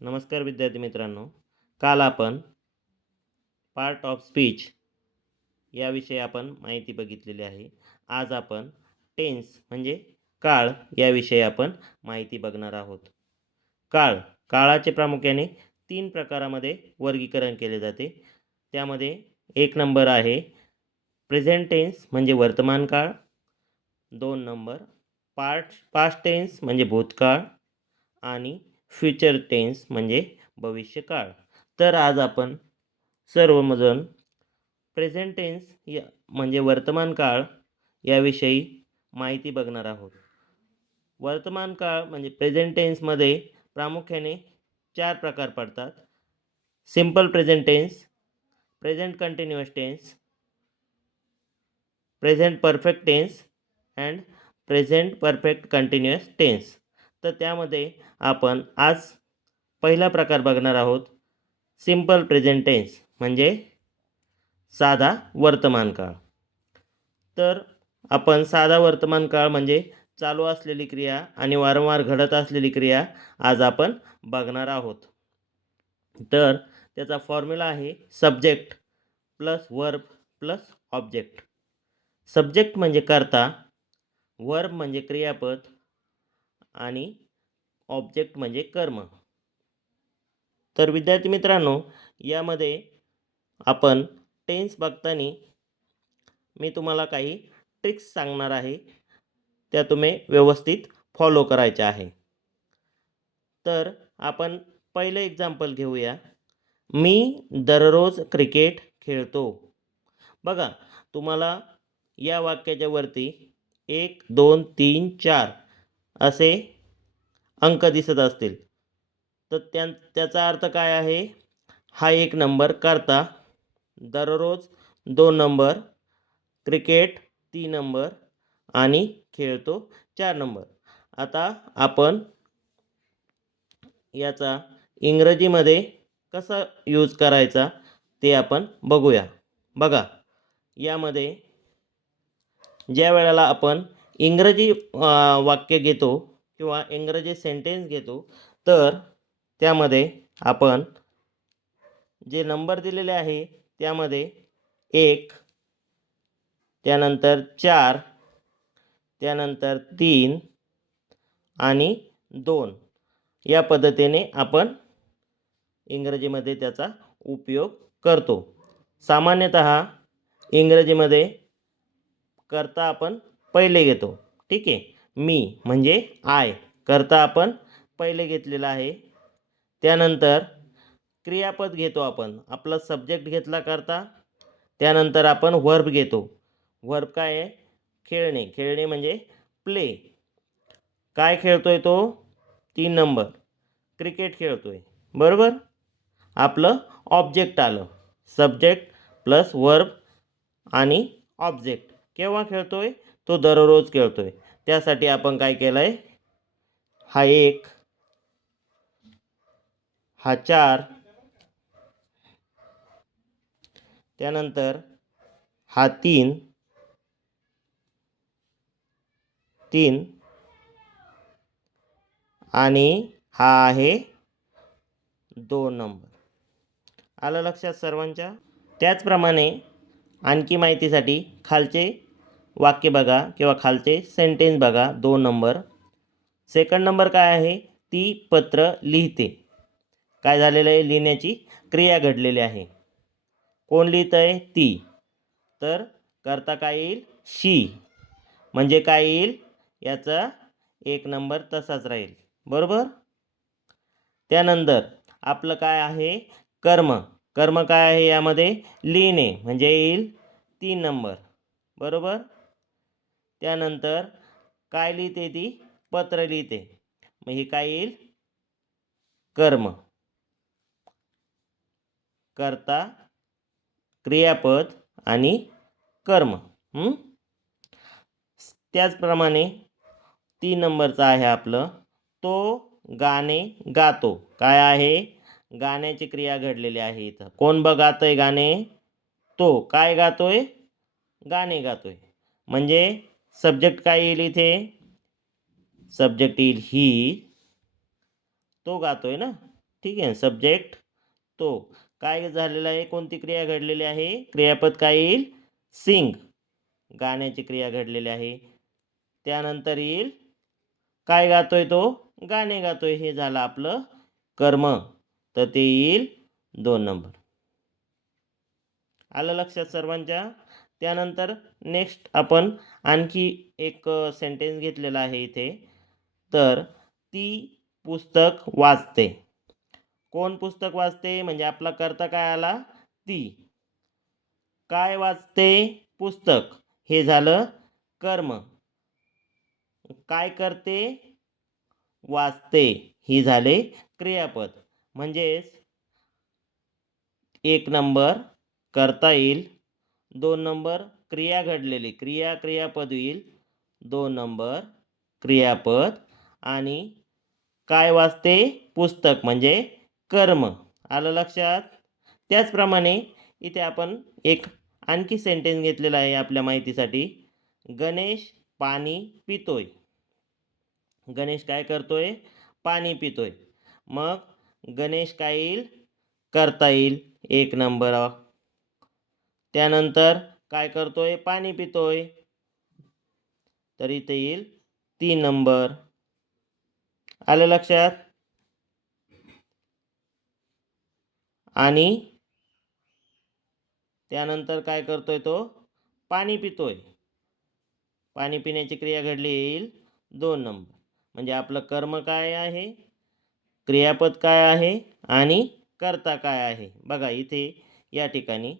नमस्कार विद्यार्थी मित्रांनो. काल आपण पार्ट ऑफ स्पीच याविषयी आपण माहिती बघितलेली आहे. आज आपण टेन्स म्हणजे काळ याविषयी आपण माहिती बघणार आहोत. काळाचे प्रामुख्याने 3 प्रकारामध्ये वर्गीकरण केले जाते. त्यामध्ये एक नंबर आहे प्रेझेंट टेन्स म्हणजे वर्तमान काळ. 2 नंबर पास्ट टेन्स म्हणजे भूतकाळ आणि फ्युचर टेन्स म्हणजे भविष्यकाळ. तर आज आपण सर्वजण प्रेझेंट टेन्स या म्हणजे वर्तमान काळ याविषयी माहिती बघणार आहोत. वर्तमान काळ म्हणजे प्रेझेंट टेन्समध्ये प्रामुख्याने 4 प्रकार पडतात. Simple present tense, present continuous tense, present perfect tense and present perfect continuous tense. तर त्यामध्ये आपण आज पहिला प्रकार बघणार आहोत. सिंपल प्रेझेंट टेन्स म्हणजे साधा वर्तमान काळ. तर आपण साधा वर्तमान काळ म्हणजे चालू असलेली क्रिया आणि वारंवार घडत असलेली क्रिया आज आपण बघणार आहोत. तर त्याचा फॉर्म्युला आहे subject plus verb plus object. Subject म्हणजे कर्ता, वर्ब म्हणजे क्रियापद आणि ऑब्जेक्ट म्हणजे कर्म. तर विद्यार्थी मित्रांनो, यामध्ये आपण टेन्स बघताना मी तुम्हाला काही ट्रिक्स सांगणार आहे. त्या तुम्ही व्यवस्थित फॉलो करायच्या आहे. तर आपण पहिलं एक्झाम्पल घेऊया. मी दररोज क्रिकेट खेळतो. बघा, तुम्हाला या वाक्याच्या वरती 1, 2, 3, 4 असे अंक दिसत असतील. तर त्याचा अर्थ काय आहे? हा 1 नंबर कर्ता, दररोज 2 नंबर, क्रिकेट 3 नंबर आणि खेळतो 4 नंबर. आता आपण याचा इंग्रजीमध्ये कसा यूज करायचा ते आपण बघूया. बघा, यामध्ये ज्या वेळेला आपण इंग्रजी वाक्य घेतो किंवा इंग्रजी सेंटेन्स घेतो, तर त्यामध्ये आपण जे नंबर दिलेले आहे त्यामध्ये 1, त्यानंतर 4, त्यानंतर 3 आणि 2 या पद्धतीने आपण इंग्रजीमध्ये त्याचा उपयोग करतो. सामान्यतः इंग्रजीमध्ये कर्ता आपण पहिले घेतो. ठीक आहे. मी म्हणजे आय कर्ता आपण पहिले घेतलेला आहे. त्यानंतर क्रियापद घेतो आपण. आपला सब्जेक्ट घेतला कर्ता. त्यानंतर आपण वर्ब घेतो. वर्ब काय आहे? खेळणे. खेळणे म्हणजे प्ले. काय खेळतोय तो? 3 नंबर. क्रिकेट खेळतोय. बरोबर? आपलं ऑब्जेक्ट आलं. सब्जेक्ट प्लस वर्ब आणि ऑब्जेक्ट. केव्हा खेळतोय? तो दररोज खेळतोय. त्यासाठी आपण काय केलं आहे? हा 1, हा 4, त्यानंतर हा 3 आणि हा आहे 2 नंबर. आलं लक्षात सर्वांच्या? त्याचप्रमाणे आणखी माहितीसाठी खालचे वाक्य बघा किंवा खालचे सेंटेन्स बघा. 2 नंबर. सेकंड नंबर काय आहे? ती पत्र लिहिते. काय झालेलं आहे? लिहिण्याची क्रिया घडलेली आहे. कोण लिहित आहे? ती. तर करता काय येईल? शी. म्हणजे काय येईल? याचा 1 नंबर तसाच राहील. बरोबर? त्यानंतर आपलं काय आहे? कर्म. कर्म काय आहे यामध्ये? लिहिणे म्हणजे येईल 3 नंबर. बरोबर? त्यानंतर काय लिहिते ती? पत्र लिहिते. मग हे काय येईल? कर्म. कर्ता, क्रियापद आणि कर्म. त्याचप्रमाणे 3 नंबरचं आहे आपलं, तो गाणे गातो. काय आहे? गाण्याची क्रिया घडलेली आहे इथं. कोण गातोय गाणे? तो. काय गातोय? गाणे गातोय. म्हणजे सब्जेक्ट काय येईल इथे? सब्जेक्ट येईल ही. तो गातोय ना. ठीक आहे. सब्जेक्ट तो. काय झालेलं आहे, कोणती क्रिया घडलेली आहे, क्रियापद काय येईल, सिंग, गाण्याची क्रिया घडलेली आहे. त्यानंतर येईल काय गातोय तो, गाणे गातोय, हे झालं आपलं कर्म, तर ते येईल 2 नंबर. आलं लक्षात सर्वांच्या. त्यानंतर नेक्स्ट आपण आणखी एक सेंटेन्स घेतलेला आहे इथे. तर ती पुस्तक वाचते. कोण पुस्तक वाचते म्हणजे आपला कर्ता काय आला, ती. काय वाचते, पुस्तक, हे झालं कर्म. काय करते, वाचते, ही झाले क्रियापद. म्हणजेच 1 नंबर कर्ता येईल, 2 नंबर क्रिया घडलेली, क्रियापद येईल, 2 नंबर क्रियापद, आणि काय वाचते, पुस्तक म्हणजे कर्म. आलं लक्षात. त्याचप्रमाणे इथे आपण एक आणखी सेंटेन्स घेतलेला आहे आपल्या माहितीसाठी. गणेश पाणी पितोय. गणेश काय करतोय, पाणी पितोय. मग गणेश काय येईल, करता येईल 1 नंबर. त्यानंतर काय करतोय, पाणी पितोय, तर इथे येईल 3 नंबर. आलं लक्षात. आणि त्यानंतर काय करतोय तो, पाणी पितोय. पाणी पिण्याची क्रिया घडली, येईल 2 नंबर. म्हणजे आपलं कर्म काय आहे, क्रियापद काय आहे, आणि कर्ता काय आहे. बघा इथे या ठिकाणी